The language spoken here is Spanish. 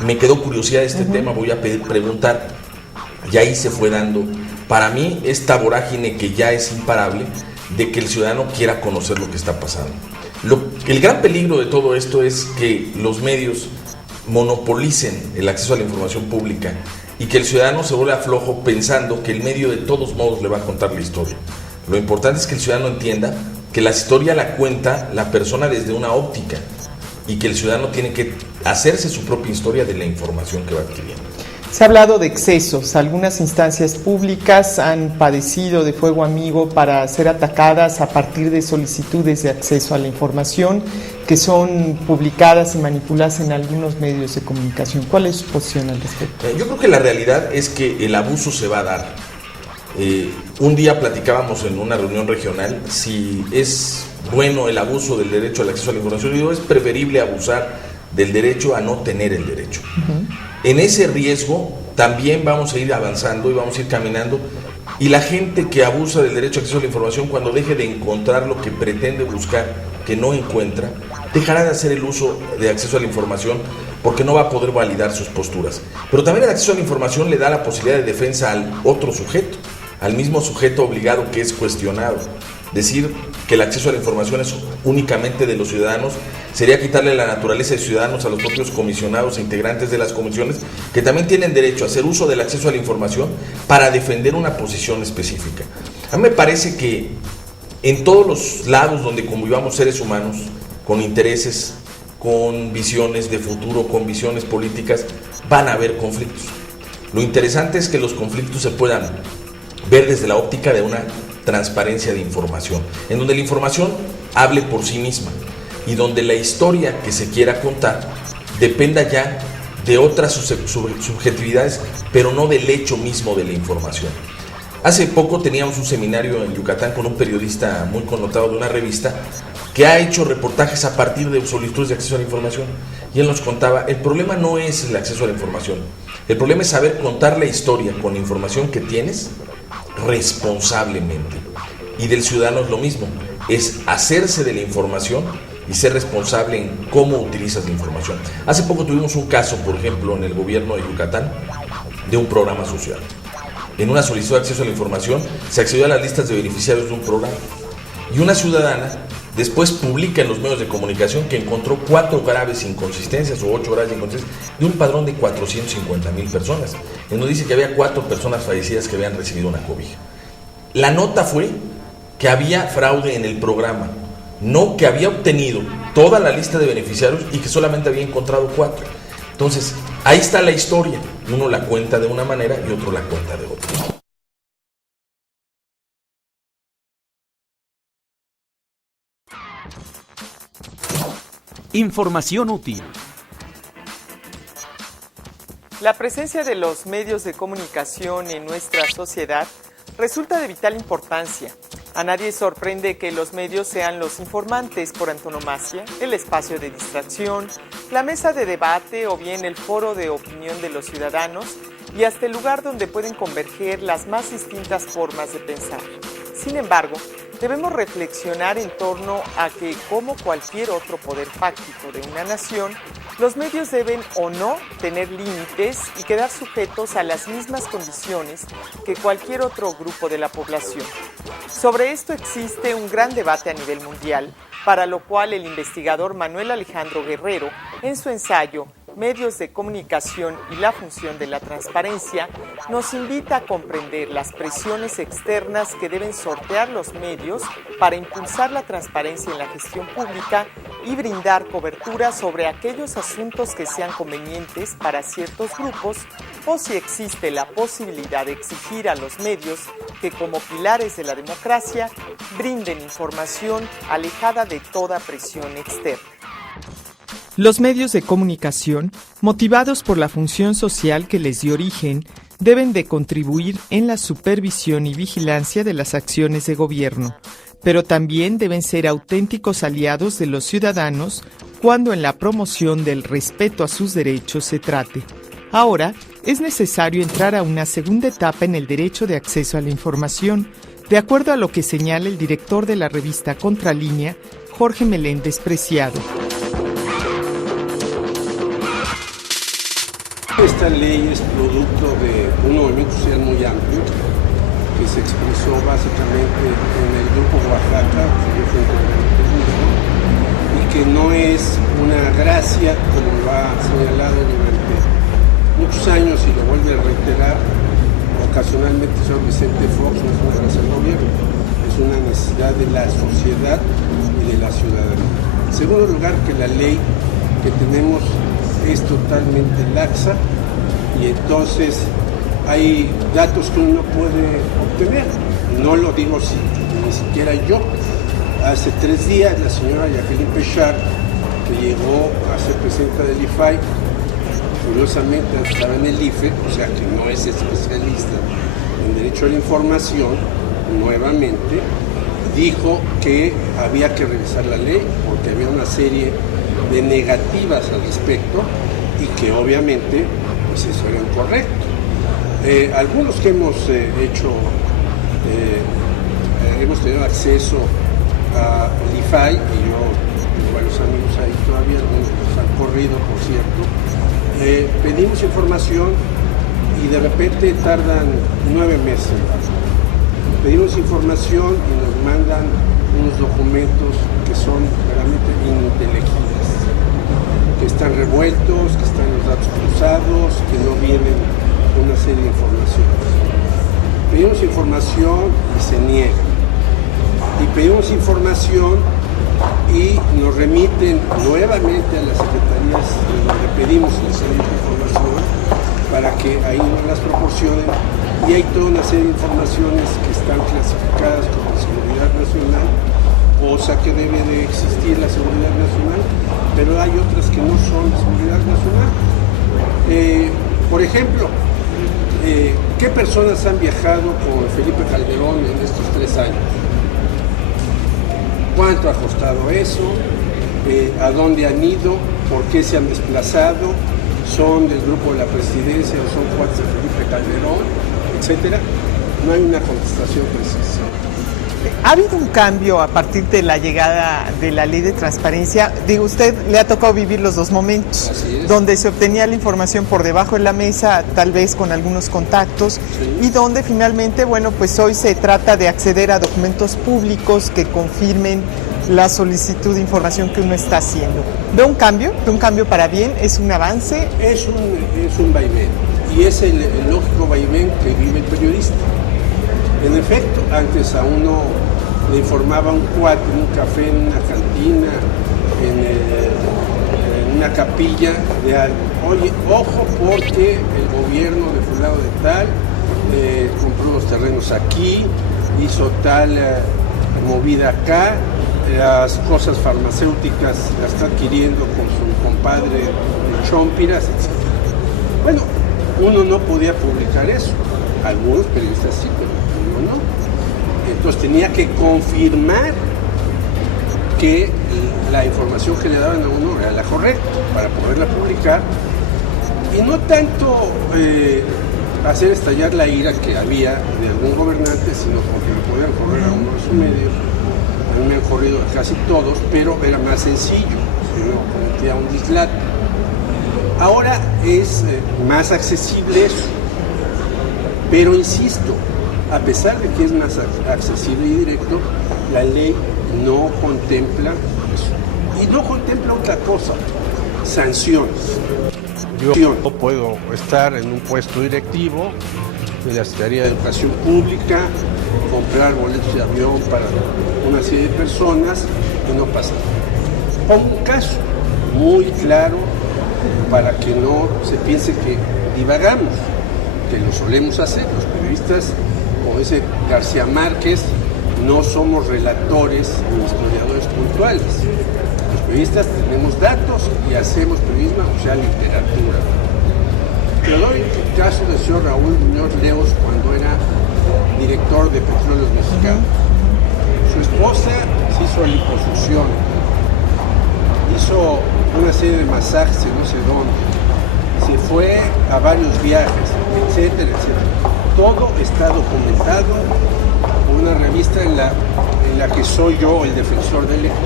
Me quedó curiosidad de este tema, voy a preguntar, y ahí se fue dando, para mí, esta vorágine que ya es imparable, de que el ciudadano quiera conocer lo que está pasando. El gran peligro de todo esto es que los medios monopolicen el acceso a la información pública y que el ciudadano se vuelva flojo pensando que el medio de todos modos le va a contar la historia. Lo importante es que el ciudadano entienda que la historia la cuenta la persona desde una óptica y que el ciudadano tiene que hacerse su propia historia de la información que va adquiriendo. Se ha hablado de excesos. Algunas instancias públicas han padecido de fuego amigo para ser atacadas a partir de solicitudes de acceso a la información que son publicadas y manipuladas en algunos medios de comunicación. ¿Cuál es su posición al respecto? Yo creo que la realidad es que el abuso se va a dar. Un día platicábamos en una reunión regional si es bueno el abuso del derecho al acceso a la información. Yo digo, es preferible abusar del derecho a no tener el derecho. En ese riesgo también vamos a ir avanzando y vamos a ir caminando, y la gente que abusa del derecho a acceso a la información, cuando deje de encontrar lo que pretende buscar, que no encuentra, dejará de hacer el uso de acceso a la información porque no va a poder validar sus posturas. Pero también el acceso a la información le da la posibilidad de defensa al otro sujeto, al mismo sujeto obligado que es cuestionado. Decir que el acceso a la información es únicamente de los ciudadanos sería quitarle la naturaleza de ciudadanos a los propios comisionados e integrantes de las comisiones, que también tienen derecho a hacer uso del acceso a la información para defender una posición específica. A mí me parece que en todos los lados donde convivamos seres humanos con intereses, con visiones de futuro, con visiones políticas, van a haber conflictos. Lo interesante es que los conflictos se puedan ver desde la óptica de una transparencia de información, en donde la información hable por sí misma y donde la historia que se quiera contar dependa ya de otras subjetividades, pero no del hecho mismo de la información. Hace poco teníamos un seminario en Yucatán con un periodista muy connotado de una revista que ha hecho reportajes a partir de solicitudes de acceso a la información, y él nos contaba, el problema no es el acceso a la información, el problema es saber contar la historia con la información que tienes responsablemente. Y del ciudadano es lo mismo, es hacerse de la información y ser responsable en cómo utilizas la información. Hace poco tuvimos un caso, por ejemplo, en el gobierno de Yucatán, de un programa social. En una solicitud de acceso a la información se accedió a las listas de beneficiarios de un programa, y una ciudadana después publica en los medios de comunicación que encontró 4 graves inconsistencias o 8 graves inconsistencias de un padrón de 450,000 personas, en donde dice que había 4 personas fallecidas que habían recibido una cobija. La nota fue que había fraude en el programa, no que había obtenido toda la lista de beneficiarios y que solamente había encontrado 4. Entonces, ahí está la historia. Uno la cuenta de una manera y otro la cuenta de otra. Información útil. La presencia de los medios de comunicación en nuestra sociedad resulta de vital importancia. A nadie sorprende que los medios sean los informantes por antonomasia, el espacio de distracción, la mesa de debate o bien el foro de opinión de los ciudadanos y hasta el lugar donde pueden converger las más distintas formas de pensar. Sin embargo, debemos reflexionar en torno a que, como cualquier otro poder fáctico de una nación, los medios deben o no tener límites y quedar sujetos a las mismas condiciones que cualquier otro grupo de la población. Sobre esto existe un gran debate a nivel mundial, para lo cual el investigador Manuel Alejandro Guerrero, en su ensayo Medios de Comunicación y la función de la transparencia, nos invita a comprender las presiones externas que deben sortear los medios para impulsar la transparencia en la gestión pública y brindar cobertura sobre aquellos asuntos que sean convenientes para ciertos grupos, o si existe la posibilidad de exigir a los medios que, como pilares de la democracia, brinden información alejada de toda presión externa. Los medios de comunicación, motivados por la función social que les dio origen, deben de contribuir en la supervisión y vigilancia de las acciones de gobierno, pero también deben ser auténticos aliados de los ciudadanos cuando en la promoción del respeto a sus derechos se trate. Ahora, es necesario entrar a una segunda etapa en el derecho de acceso a la información, de acuerdo a lo que señala el director de la revista Contralínea, Jorge Meléndez Preciado. Esta ley es producto de un movimiento social muy amplio que se expresó básicamente en el Grupo Oaxaca, que yo fui integrante mismo, y que no es una gracia, como lo ha señalado durante muchos años y lo vuelve a reiterar ocasionalmente el señor Vicente Fox, no es una gracia del gobierno, es una necesidad de la sociedad y de la ciudadanía. En segundo lugar, que la ley que tenemos es totalmente laxa y entonces hay datos que uno puede obtener. No lo digo ni siquiera yo. Hace 3 días la señora Jacqueline Pechard, que llegó a ser presidenta del IFAI, curiosamente estaba en el IFE, o sea que no es especialista en derecho a la información, nuevamente dijo que había que revisar la ley porque había una serie de negativas al respecto y que obviamente pues eso era incorrecto. Algunos que hemos hemos tenido acceso al IFAI, y yo tengo varios amigos ahí todavía, algunos los han corrido, por cierto, pedimos información y de repente tardan 9 meses. Pedimos información y nos mandan unos documentos que son realmente ininteligibles, que están revueltos, que están los datos cruzados, que no vienen una serie de informaciones. Pedimos información y se niega. Y pedimos información y nos remiten nuevamente a las secretarías donde pedimos una serie de información para que ahí nos las proporcionen. Y hay toda una serie de informaciones que están clasificadas como seguridad nacional, cosa que debe de existir la seguridad nacional, pero hay otras que no son seguridad nacional. Por ejemplo, ¿qué personas han viajado con Felipe Calderón en estos 3 años? ¿Cuánto ha costado eso? ¿A dónde han ido? ¿Por qué se han desplazado? ¿Son del grupo de la presidencia o son cuates de Felipe Calderón? Etcétera. No hay una contestación precisa. ¿Ha habido un cambio a partir de la llegada de la ley de transparencia? Digo, usted le ha tocado vivir los 2 momentos, donde se obtenía la información por debajo de la mesa, tal vez con algunos contactos, sí, y donde finalmente, bueno, pues hoy se trata de acceder a documentos públicos que confirmen la solicitud de información que uno está haciendo. ¿Ve un cambio? ¿Ve un cambio para bien? ¿Es un avance? Es un vaivén, y es el lógico vaivén que vive el periodista. En efecto, antes a uno le informaba un cuate en un café, en una cantina, en una capilla de algo. Oye, ojo porque el gobierno de fulano de tal compró los terrenos aquí, hizo tal movida acá, las cosas farmacéuticas las está adquiriendo con su compadre de Chompiras, etc. Bueno, uno no podía publicar eso. Algunos periodistas sí, pero uno no. Entonces tenía que confirmar que la información que le daban a uno era la correcta para poderla publicar y no tanto hacer estallar la ira que había de algún gobernante, sino porque lo podían correr a uno de sus medios. A mí me han corrido casi todos, pero era más sencillo, uno cometía un dislate. Ahora es más accesible eso. Pero insisto, a pesar de que es más accesible y directo, la ley no contempla eso. Y no contempla otra cosa, sanciones. Yo no puedo estar en un puesto directivo de la Secretaría de Educación Pública, comprar boletos de avión para una serie de personas y no pasa nada. Pongo un caso muy claro para que no se piense que divagamos, que lo solemos hacer. Los periodistas, como dice García Márquez, no somos relatores ni historiadores puntuales. Los periodistas tenemos datos y hacemos periodismo, o sea, literatura. Te doy el caso del señor Raúl Muñoz Leos cuando era director de Petróleos Mexicanos. Su esposa se hizo liposucción, hizo una serie de masajes en no sé dónde, se fue a varios viajes, etcétera, etcétera. Todo está documentado por una revista en la que soy yo el defensor del lector.